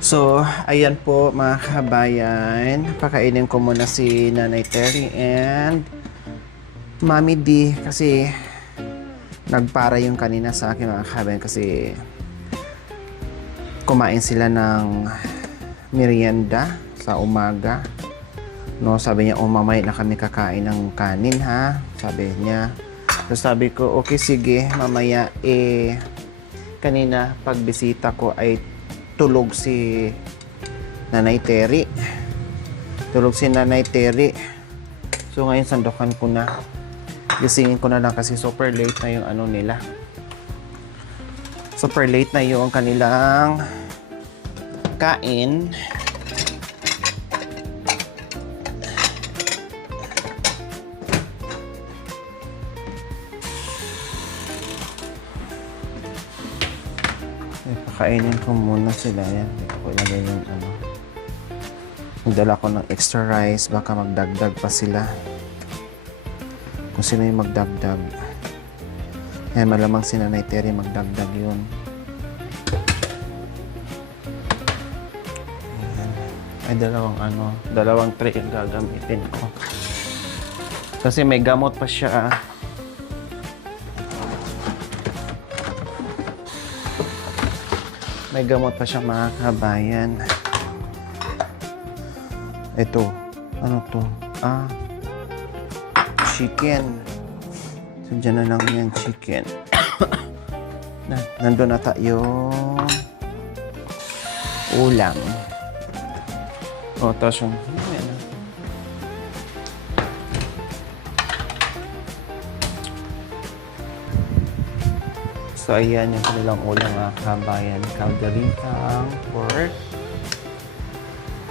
So, ayan po mga kabayan. Pakainin ko muna si Nanay Terry and Mami D kasi nagpara yung kanina sa akin mga kabayan kasi kumain sila ng merienda sa umaga. No, sabi niya, mamaya na kami kakain ng kanin ha. Sabi niya. So sabi ko, okay sige, mamaya kanina pagbisita ko ay tulog si Nanay Terry. Tulog si Nanay Terry. So ngayon sandokan ko na. Gisingin ko na lang kasi super late na yung ano nila. Super late na yung kanilang kain. Kainin ko muna sila yan. Hindi ko ilagay yung ano. Nagdala ko ng extra rice. Baka magdagdag pa sila. Kung sino yung magdagdag. Yan, malamang si Nanay Terry magdagdag yun. Yan. Ay, dalawang tray yung gagamitin ko. Kasi may gamot pa siya. May gamot pa siya mga kabayan. Ito. Ano to? Chicken. So, dyan na lang yan, chicken. Nandun ata yung ulam. O, tapos yung... So, ayan yung kanilang ulam mga kabayan. Calderitang pork.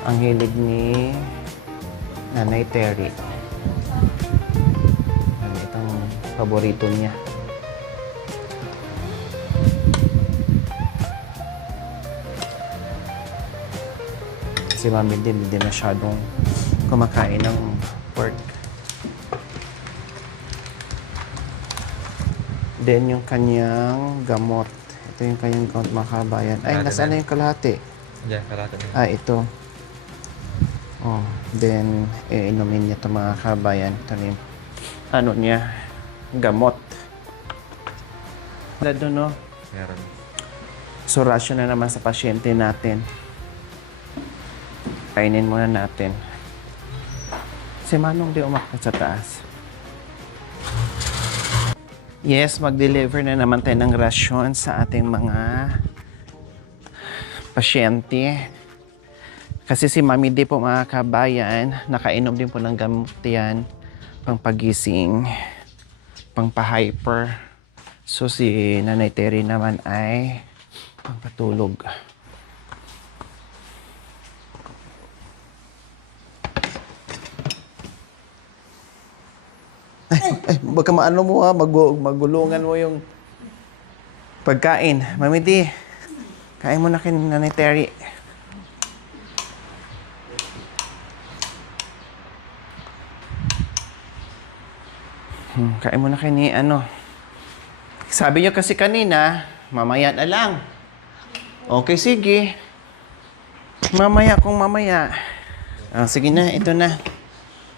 Ang hilig ni Nanay Terry. Itong paborito niya. Si Mami din, hindi masyadong kumakain ng pork. Then yung kanyang gamot. Ito yung kanyang gamot mga kabayan. Ay, nasaan na yung kalahati? Yeah, kalahati na. Ito. Oh, then inumin niya ito mga kabayan. Ito na yung ano niya, gamot. Lado no? Meron. So, rasyon na naman sa pasyente natin. Kainin muna natin. Si Manong di umakyat sa taas. Yes, mag-deliver na naman tayo ng rasyon sa ating mga pasyente. Kasi si Mami D po mga kabayan, nakainom din po ng gamot yan, pang pagising, pang pa-hyper. So si Nanay Terry naman ay pang patulog. Baka maano mo ha, magulungan mo yung pagkain. Mami D, kain mo na kay Nanay Terry. Kain mo na kay ni ano. Sabi niyo kasi kanina, mamaya na lang. Okay, sige. Mamaya kung mamaya. Sige na, ito na.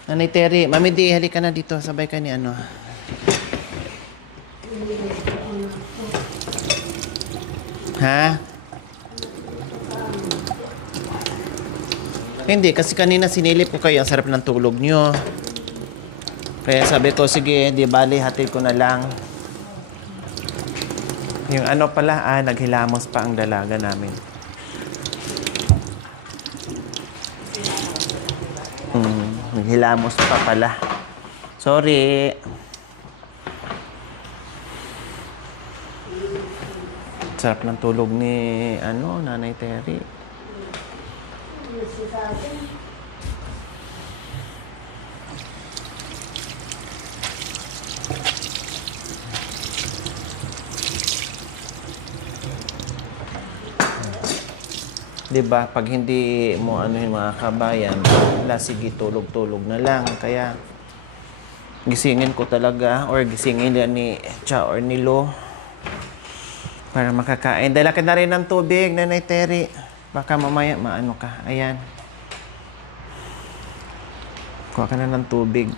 Nanay Terry, Mami D, halika na dito. Sabay ka ni ano. Ha? Hindi, kasi kanina sinilip ko kayo. Ang sarap ng tulog nyo. Kaya sabi ko, sige, di bali, hatid ko na lang. Yung ano pala, naghilamos pa ang dalaga namin. Naghilamos pa pala. Sorry. Sarap ng tulog ni, Nanay Terry. Diba, pag hindi mo yung mga kabayan, wala, sige, tulog-tulog na lang. Kaya, gisingin ko talaga, or gisingin nila ni Cha or ni Lo, para makakain. Dala ka na rin ng tubig, Nanay Terry. Baka mamaya maano ka. Ayan. Kuha ka na ng tubig.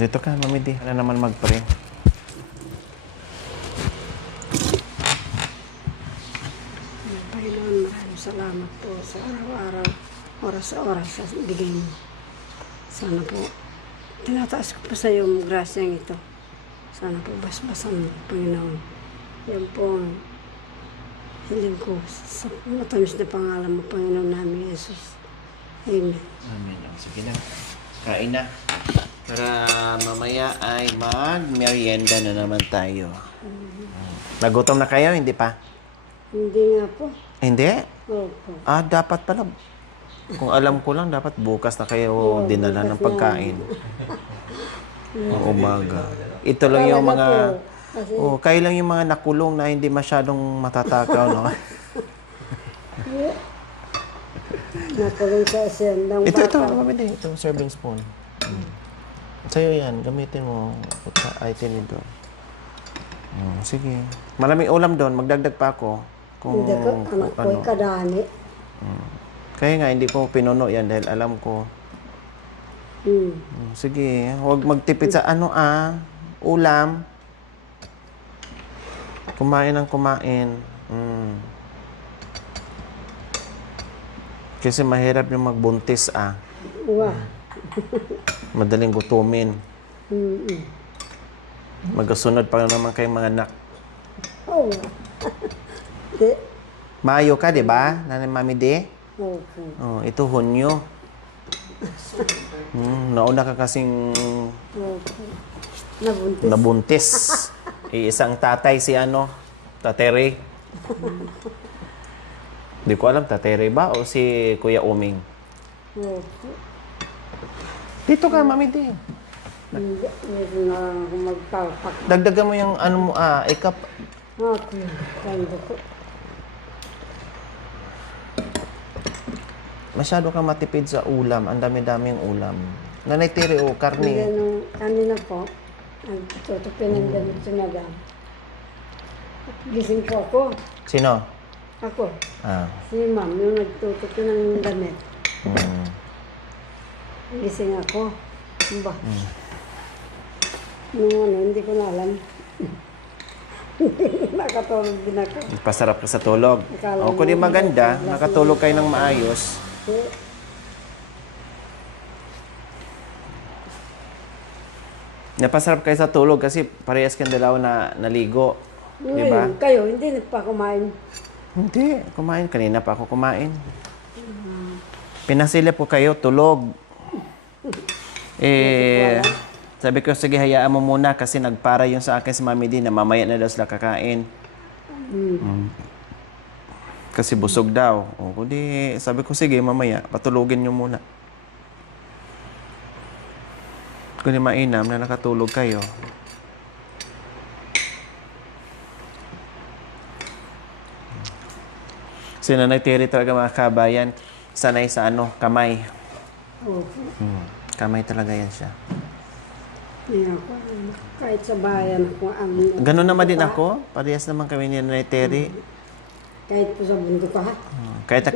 Dito ka, Mami D. Ano naman mag-pray? Panginoon, maraming salamat po sa araw-araw, oras sa oras sa bigay mo. Sana po, tinataas ko po sa iyo ang grasyang ito. Sana po basbasan mo, Panginoon. Yan po ang hiling ko sa matamis na pangalan mo, Panginoon namin, Jesus. Amen. Amen. Sige na. Kain na. Para mamaya ay mag-merienda na naman tayo. Nagutom na kayo? Hindi pa? Hindi nga po. Hindi? Opo. Dapat pala. Kung alam ko lang, dapat bukas na kayo dinala ng pagkain. Ng umaga. Ito lang yung mga... Kasi kayo lang yung mga nakulong na hindi masyadong matatakaw, no? nakulong sa asyendang Ito, baka. mabili. Ito, serving spoon. Sa'yo yan. Gamitin mo. Ay, tinidor. Sige. Maraming ulam doon. Magdagdag pa ako. Kung, Hindi ko, anak ko, kadani. Kaya nga, hindi ko pinuno yan dahil alam ko. Sige. Huwag magtipid sa ulam. Kumain ng kumain. Kasi mahirap yung magbuntis, Wow. Madaling gutumin. Magkasunod pa naman kayong mga anak. Oh. Di. Mayo ka, di ba? Nanay Mami D? Opo. Ito Hunyo. Nauna ka kasing Opo. Nabuntis. nabuntis. Isang tatay si Tatere. Di ko alam, Tatere ba o si Kuya Uming? Opo. Dito ka, Mami D. Hindi na ako magpapak. Dagdagan mo yung ikap. Okay. Kando ko. Masyado ka matipid sa ulam. Ang dami-daming ulam. Nanay Tere, Hindi karne. nung kanina po, tutupin ng damit si madam. Gising po ako. Sino? Ako. Ah. Si ma'am, yung nagtutupin ng damit. mm. Gising ako. Ba? Nung hindi ko na alam. Nakatulog din ako. Pasarap ka sa tulog. Akala O, kung di mo, maganda, lasing- nakatulog kayo ng maayos. Napasarap kayo sa tulog kasi parehas kang dalawa na naligo. Di ba? Ngayon, kayo, hindi pa kumain. Hindi. Kumain. Kanina pa ako kumain. Pinasilip ko kayo, tulog. Sabi ko, sige, hayaan mo muna kasi nagpara yung sa akin si Mami D na mamaya na daw sila kakain. Kasi busog daw. O, kundi, sabi ko, sige, mamaya, patulogin nyo muna. Kundi mainam na nakatulog kayo. Si Nanay Terry talaga mga kabayan, sanay sa kamay. Opo. Kamay talaga yan siya. Hindi ako, kahit sa bayan ako ang... Ganun naman din ako. Parehas naman kami ni Nanay Terry. Kahit po sa bundok ka. Kahit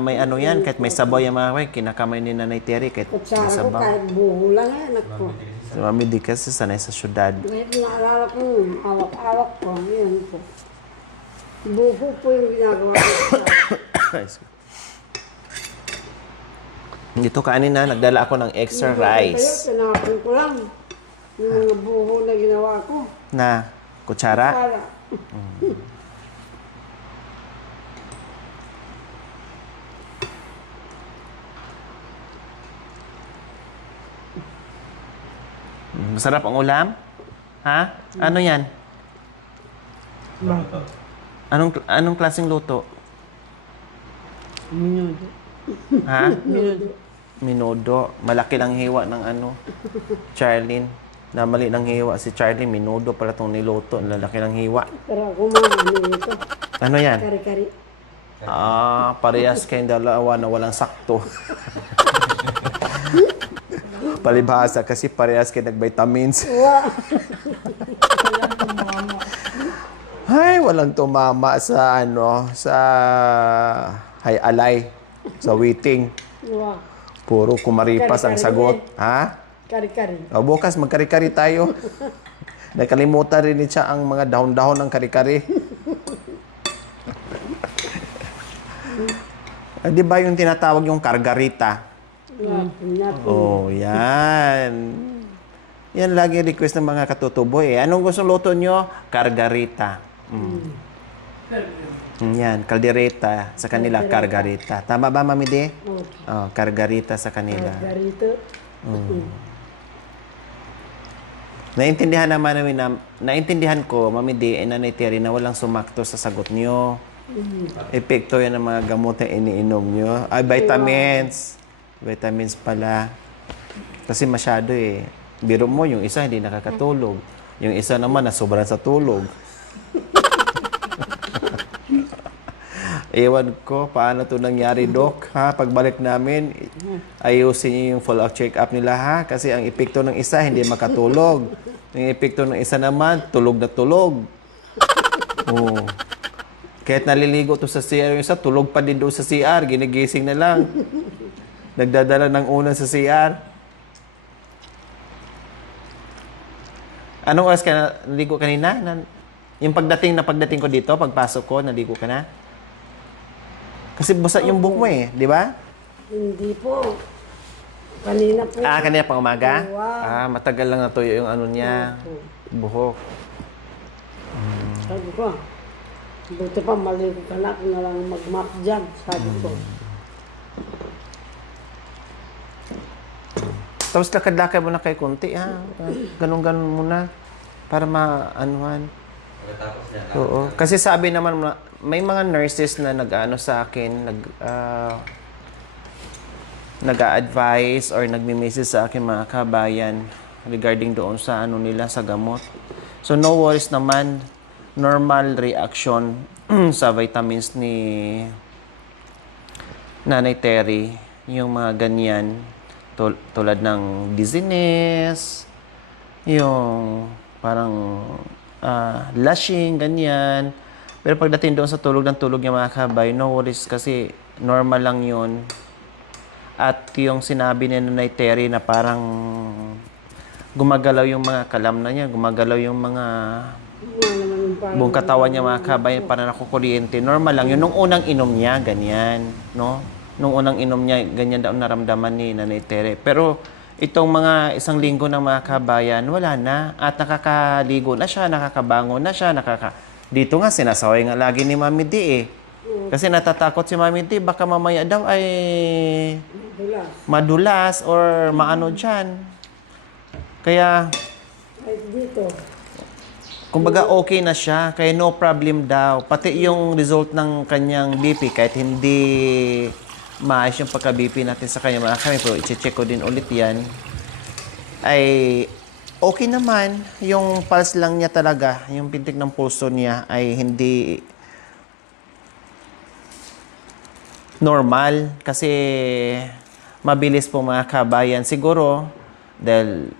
may yan, kahit may sabaw yung mga kaway, kinakamay ni Nanay Terry kahit may Kutsara ko, sabaw. kahit buho lang anak ko. Si Mami di kasi sanay sa syudad. Kahit naalala ko yung awak-awak ko, yun po. Buho po yung ginagawa ko. Dito kanina, nagdala ako ng extra rice. Kaya tinapon ko lang. Yung mga buho na ginawa ko. Na kutsara. Para. Masarap ang ulam? Ha? Ano yan? Anong klaseng luto? Minudo. Ha? Minudo. Malaki lang hiwa ng Charlene. Namali ng hiwa si Charlie. Minudo pala itong niluto. Ang lalaki ng hiwa. Pero ako mga ano ito, Ano yan? kari-kari. Parehas kayong dalawa na walang sakto. Palibhasa kasi parehas kayo nag-vitamins. Wow! Ay, walang tumama sa sa alay, sa waiting. Wow! Puro kumaripas ang sagot. Ha? Kari-kari. O, bukas magkari-kari tayo. Nakalimutan rin siya ang mga dahon-dahon ng kari-kari. Di ba yung tinatawag yung kargarita? Oh, yan. Yan lagi request ng mga katutuboy. Anong gusto luto nyo? Kargarita. Yan, kaldereta. Sa kanila, kargarita. Tama ba, Mami De? Oh, kargarita sa kanila. Garito. Naintindihan ko, Mami De, Nanay Terry, na walang sumakto sa sagot nyo. Epekto yan ng mga gamot na iniinom nyo. Ay, vitamins. Vitamins pala. Kasi masyado eh. Biro mo, yung isa hindi nakakatulog. Yung isa naman, nasobrahan sa tulog. Ewan ko, paano to nangyari, Doc? Ha? Pagbalik namin, ayusin niyo yung follow-up check-up nila, ha? Kasi ang epekto ng isa, hindi makatulog. Yung epekto ng isa naman, tulog na tulog. Oh. Kahit naliligo to sa CR yung isa, tulog pa din doon sa CR. Ginigising na lang. Nagdadala ng unan sa CR. Anong oras ka naligo kanina? Yung pagdating ko dito, pagpasok ko, naligo ka na? Kasi busa yung buhok mo eh, di ba? Hindi po. Kanina po. Kanina pang umaga? Wow. Matagal lang natuyo yung ano niya. Buhok. Sabi ko, buti pa maligo ka na kung na lang mag-map dyan. Sabi ko. Tapos lakad-lakad mo na kay konti, ha? Ganun-ganun muna. Para ma-anuhan. Pagkatapos niya, Oo. Kasi sabi naman, may mga nurses na nag-ano sa akin, nag-a-advise or nagme-message sa akin mga kabayan regarding doon sa ano nila, sa gamot. So, no worries naman. Normal reaction sa vitamins ni Nanay Terry. Yung mga ganyan, tulad ng dizziness, yung parang lashing, ganyan. Pero pagdating doon sa tulog ng tulog niya mga kabay, no worries kasi normal lang yun. At yung sinabi ni Nanay Terry na parang gumagalaw yung mga kalamna niya, gumagalaw yung mga buong katawan niya mga kabay, parang nakukuryente. Normal lang yun. Nung unang inom niya, ganyan. No? Nung unang inom niya, ganyan daw naramdaman ni Nanay Terry. Pero itong mga isang linggo ng mga kabayan, wala na. At nakakaligo na siya, nakakabangon na siya, Dito nga, sinasaway nga lagi ni Mami D eh. Kasi natatakot si Mami D, baka mamaya daw ay madulas or maano dyan. Kaya, Ay, dito. kumbaga okay na siya, kaya no problem daw. Pati yung result ng kanyang BP, kahit hindi maayos yung pagka-BP natin sa kanya, mga kami, pero i-check ko din ulit yan, ay okay naman. Yung pulse lang niya talaga, yung pintik ng pulso niya ay hindi normal. Kasi mabilis po mga kabayan. Siguro, dahil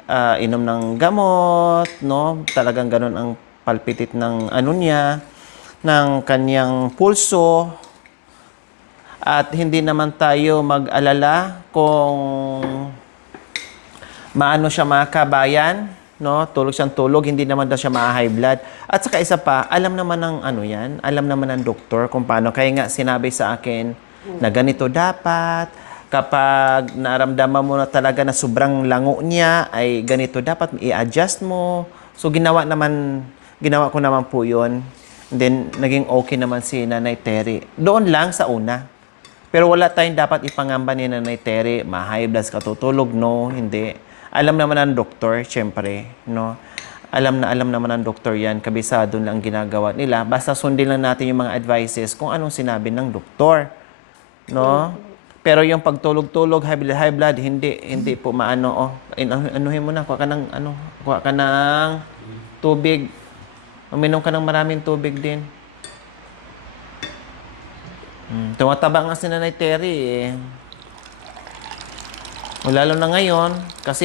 inom ng gamot, no? Talagang ganun ang palpitit ng ano niya, ng kanyang pulso. At hindi naman tayo mag-alala kung maano siya mga kabayan, no? Tulog siyang tulog, hindi naman daw siya ma-high blood. At saka isa pa, alam naman ng ano yan, alam naman ng doktor kung paano. Kaya nga sinabi sa akin na ganito dapat, kapag naramdaman mo na talaga na sobrang lango niya, ay ganito dapat, i-adjust mo. So ginawa ko naman po yun. And then, naging okay naman si Nanay Terry. Doon lang sa una. Pero wala tayong dapat ipangamba ni Nanay Terry, ma-high blood ka tutulog, no, hindi. Alam naman ng doktor, syempre, no? Alam naman ng doktor yan, kabisado lang ginagawa nila. Basta sundin lang natin yung mga advices kung anong sinabi ng doktor, no? Pero yung pagtulog-tulog, high blood, hindi po maano. Oh, anuhin mo na, kuha ka ng tubig. Uminom ka ng maraming tubig din. Tumataba nga si Nanay Terry eh. O, lalo na ngayon, kasi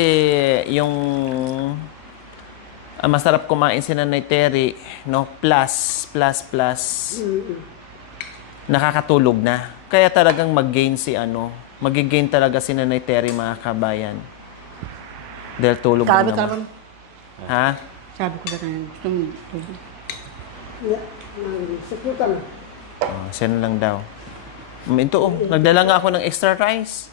yung masarap kumain si Nanay Terry, no? Plus. Nakakatulog na. Kaya talagang mag-gain talaga si Nanay Terry, mga kabayan. Dahil tulog na naman. Ha? Sabi ko sa kanya, gusto mo tubig. Saputan. Oh, sino lang daw. Nagdala nga ako ng extra rice.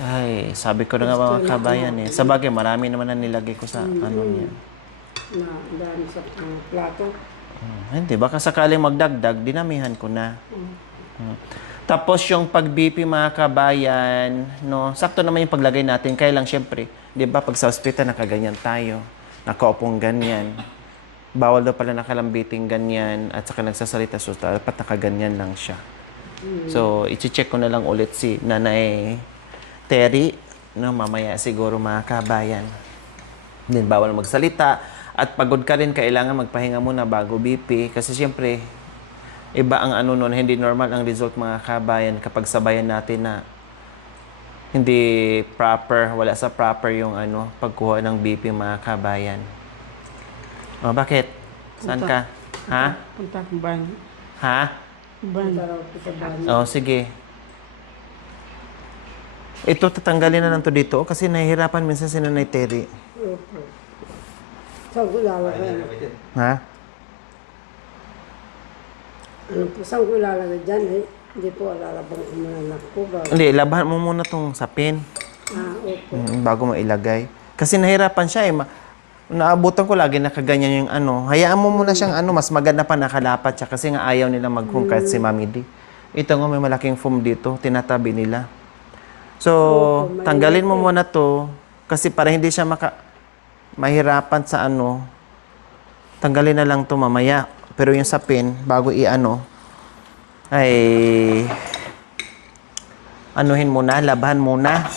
Ay, sabi ko na nga mga kabayan eh. Sa bagay, marami naman na nilagay ko sa niya. Na dami sa plato. Hindi, baka sakaling magdagdag, dinamihan ko na. Tapos yung pag-BP mga kabayan, no, sakto naman yung paglagay natin. Kaya lang syempre, di ba pag sa ospital nakaganyan tayo, nakaupong ganyan. Bawal daw pala nakalambiting ganyan at saka nagsasalita so dapat nakaganyan lang siya. So, i-check ko na lang ulit si Nanay Terry, no, mamaya siguro mga kabayan. Then bawal magsalita at pagod ka rin, kailangan magpahinga muna bago BP kasi syempre iba ang noon, hindi normal ang result mga kabayan kapag sabayan natin na hindi proper, wala sa proper yung pagkuha ng BP mga kabayan. O, bakit? Saan ka? Ha? Punta akong banyo. Ha? Banyo. O, sige. Ito, tatanggalin na lang to dito kasi nahihirapan minsan si Nanay Terry. Saan ko ilalagay? Ha? Ano po, saan ko ilalagay dyan eh? Hindi po, lalabang ko muna na po. Hindi, labahan mo muna tong sapin. Opo. Bago mo ilagay. Kasi nahirapan siya eh. Naabutan ko lagi nakaganyan yung Hayaan mo muna siyang mas maganda pa nakalapat siya kasi nga ayaw nila mag-foam kahit si Mami D. Ito nga may malaking foam dito, tinatabi nila. So, tanggalin mo muna to kasi para hindi siya mahirapan sa tanggalin na lang to mamaya. Pero yung sapin, bago ay anuhin muna, labahan muna.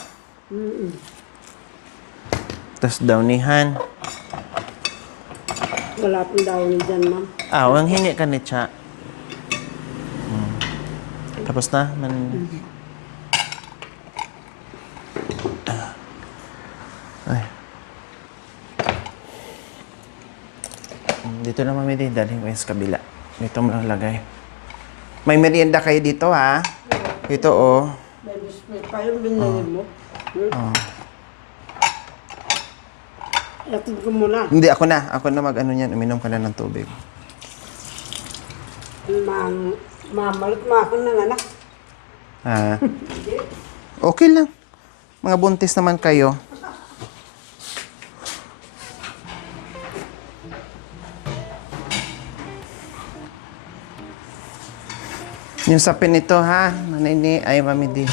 Tapos downihan. Wala pong downy dyan, ma'am. Ang hingi ka ni Cha. Tapos na? Ay. Dito na, Mami D. Dalhin ko yung sa kabila. Dito mo lang lagay. May merienda kayo dito, ha? Ito, oh. May biscuit pa yung binili mo. Yatid ko muna. Hindi, ako na. Ako na niyan. Uminom ka na ng tubig. Mamalit mo ako ng anak. Ha? Okay lang. Mga buntis naman kayo. Yung sapin nito, ha? Manini, ay, Mami D.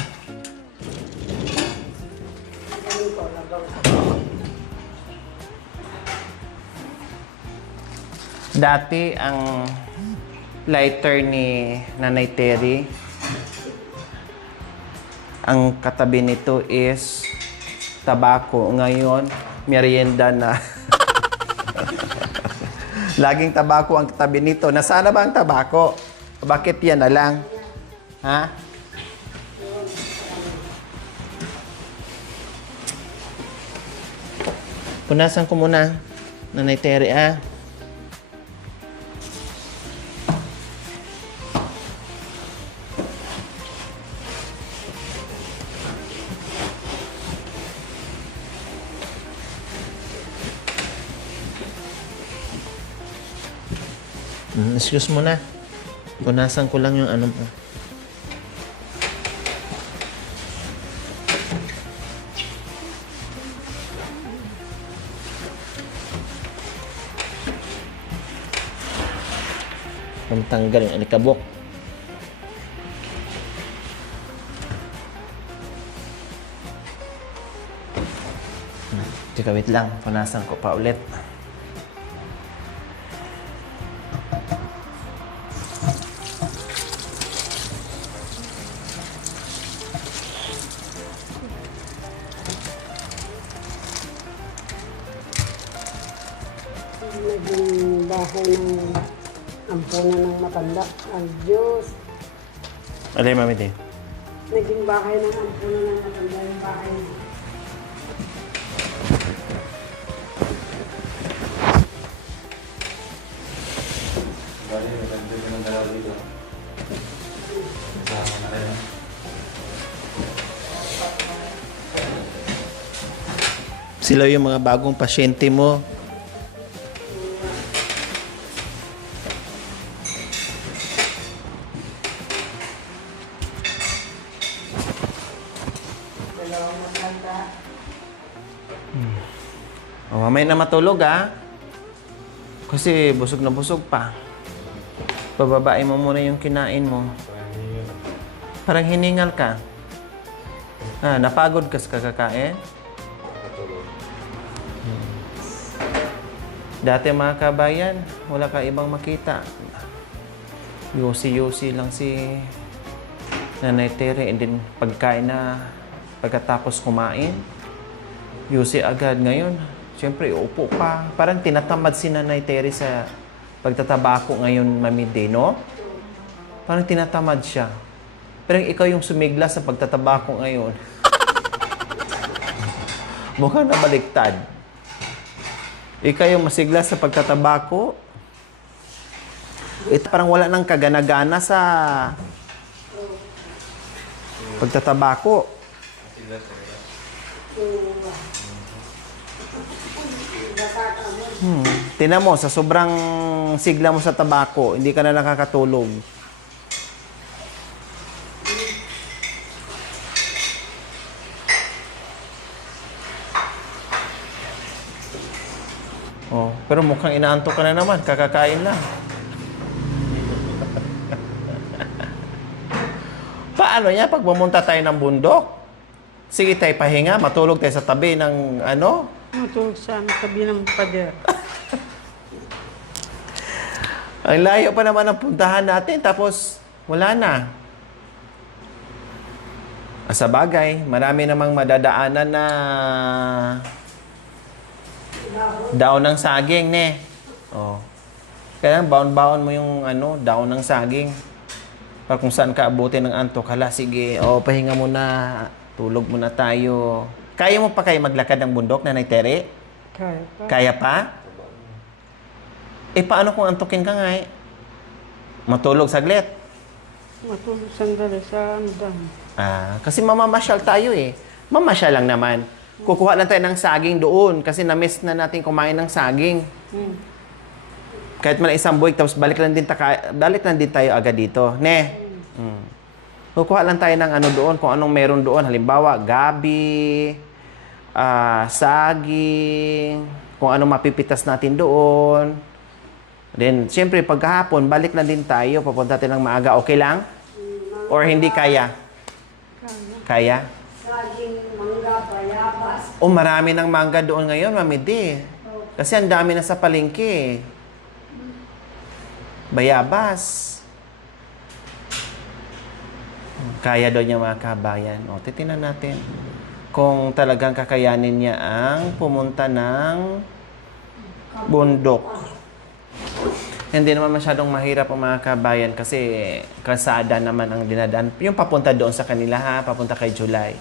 Dati, ang lighter ni Nanay Terry, ang katabi nito is tabako. Ngayon, merienda na. Laging tabako ang katabi nito. Nasaan na ba ang tabako? Bakit yan na lang? Ha? Punasan ko muna, Nanay Terry, ah. Excuse mo na. Punasan ko lang yung mo. Pantanggal yung alikabok. Teka, wait lang. Punasan ko pa ulit. naging bahay ng ampunan ng matanda. Ang Diyos. Alay, Mami D. Naging bahay ng ampunan ng matanda yung bahay. Bali, maganda yung mga dalawa dito. Kasama na rin. Sila yung mga bagong pasyente mo. O, mamaya na matulog, ha? Kasi busog na busog pa. Pababain mo muna yung kinain mo. Parang hiningal ka. Napagod ka sa kakakain? Dati mga kabayan, wala ka ibang makita. Yosi-yosi lang si Nanay Tere. And then pagkain na pagkatapos kumain, yosi agad. Ngayon, siyempre, upo pa. Parang tinatamad si Nanay Tere sa pagtatabako ngayon, Mami D, no? Parang tinatamad siya. Pero ikaw yung sumigla sa pagtatabako ngayon. Mukhang nabaliktad. Ikaw yung masigla sa pagtatabako. Ito parang wala nang kagana-gana sa pagtatabako. Tingnan mo, sa sobrang sigla mo sa tabako, hindi ka na nakakatulog. Oh, pero mukhang inaantok ka na naman, kakakain lang. Paano yan pag pumunta tayo ng bundok? Sige tayo pahinga, matulog tayo sa tabi ng ano? Matulog sa tabi ng pader. Ang layo pa naman ang puntahan natin, tapos wala na. Sa bagay, marami namang madadaanan na daon ng saging, ne? Oh. Kaya baon-baon mo yung ano, daon ng saging. Para kung saan ka abutin ng antok, hala, sige, pahinga muna, tulog muna tayo. Kaya mo pa kayo maglakad ng bundok, Nanay Tere? Kaya pa. Kaya pa? Paano kung antukin ka nga eh? Matulog saglit. Matulog sandali sa ano dami. Kasi mamamasyal tayo eh. Mamasyal lang naman. Kukuha lang tayo ng saging doon kasi na-miss na natin kumain ng saging. Kahit man isang buwik, tapos balik lang din tayo agad dito. Ne? Kukuha lang tayo ng ano doon, kung anong meron doon. Halimbawa, gabi, saging, kung anong mapipitas natin doon. Then, siyempre, pagkahapon, balik lang din tayo. Papunta tayo ng maaga. Okay lang? Or hindi kaya? Kaya? Saging, mangga, bayabas. Marami ng mangga doon ngayon, Mami D. Kasi ang dami na sa palengke. Bayabas. Kaya doon yung mga kabayan. Titingnan natin kung talagang kakayanin niya ang pumunta ng bundok. Hindi naman masyadong mahirap ang mga kabayan kasi kalsada naman ang dinadaan. Yung papunta doon sa kanila, papunta kay July.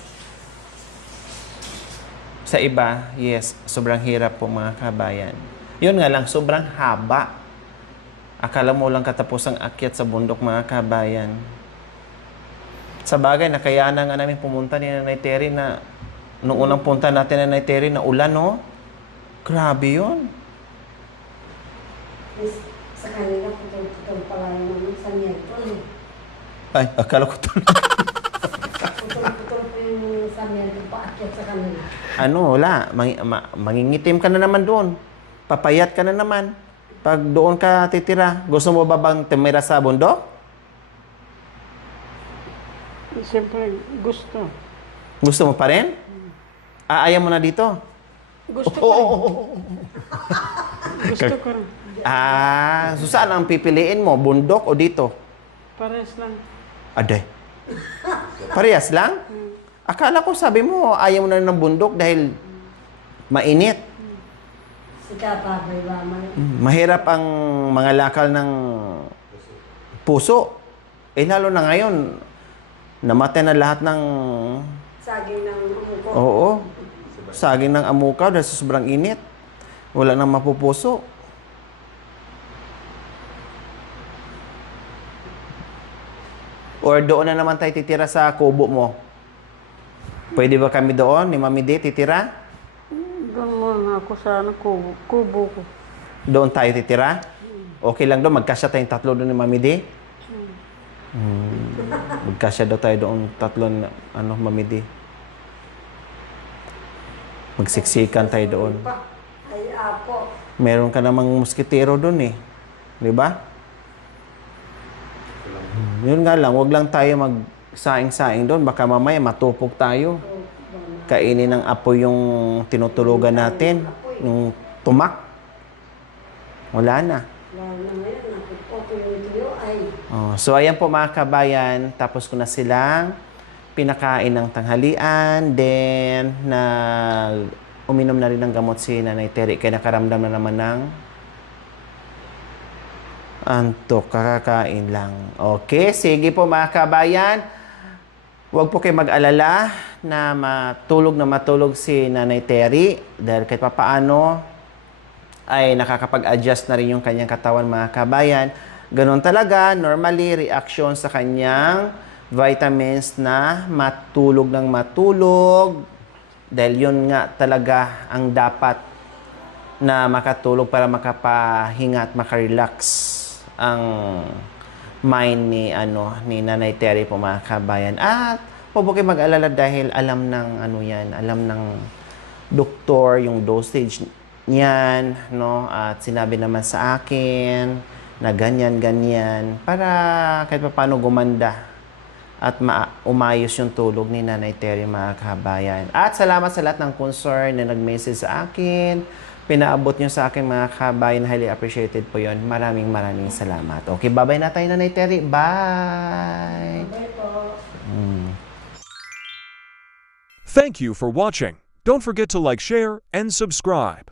Sa iba, yes, sobrang hirap po mga kabayan. Yun nga lang, sobrang haba. Akala mo lang katapos ang akyat sa bundok mga kabayan. Sa bagay, nakayanan nga namin pumunta ni Nanay Terry na nung unang punta natin Nanay Terry na ulan, no? Grabe yun. Sa kanila, putol-putol pala naman sa metro. Ay, akala ko tuloy. Putol-putol po yung sa metro paakyat sa kanila. Wala. Mangingitim ka na naman doon. Papayat ka na naman. Pag doon ka titira, gusto mo ba bang tumira sa bundok? Siyempre, gusto. Gusto mo pa rin? Ayaw mo na dito? Gusto ko rin. Gusto ko rin. So saan ang pipiliin mo? Bundok o dito? Pares lang. Aday. Parehas lang? Akala ko sabi mo, ayaw mo na ng bundok dahil mainit. Si Kapapay ba man? Mahirap ang mga lakal ng puso. Eh lalo na ngayon, namatay na lahat ng... Saging ng umuko. Oo. Saging ng amukaw dahil sa sobrang init. Wala nang mapupuso. Or doon na naman tayo titira sa kubo mo. Pwede ba kami doon ni Mami D titira? Doon muna ako sa kubo ko. Doon tayo titira? Okay lang doon. Magkasya tayong tatlo doon ni Mami D? Magkasya daw tayo doon tatlo Mami D. Magsiksikan tayo doon. Ay, apo. Meron ka namang muskitero doon eh. Di ba? Yun nga lang, wag lang tayo magsaing-saing doon. Baka mamaya matupok tayo. Kainin ng apoy yung tinutulugan natin. Yung tumak. Wala na. Lalo na ngayon, nakipoto yung tuyo ay. Oh, so ayan po mga kabayan, tapos ko na silang pinakain ng tanghalian, then uminom na rin ng gamot si Nanay Terry kaya nakaramdam na naman ng antok, kakakain lang. Okay, sige po mga kabayan. Huwag po kayo mag-alala na matulog si Nanay Terry dahil kahit papaano ay nakakapag-adjust na rin yung kanyang katawan mga kabayan. Ganon talaga, normally, reaction sa kanyang vitamins na matulog ng matulog. Dahil yun nga talaga ang dapat na makatulog para makapahinga at makarelax ang mind ni Nanay Terry po mga kabayan. At huwag po kayo mag-alala dahil alam ng doktor yung dosage niyan, no? At sinabi naman sa akin na ganyan para kahit paano gumanda at umayos yung tulog ni Nanay Terry mga kabayan. At salamat sa lahat ng concern na nag-message sa akin. Pinaabot nyo sa akin mga kabayan. Highly appreciated po yon. Maraming salamat. Okay, bye-bye na tayo Nanay Terry. Bye! Bye po. Thank you for watching. Don't forget to like, share, and subscribe.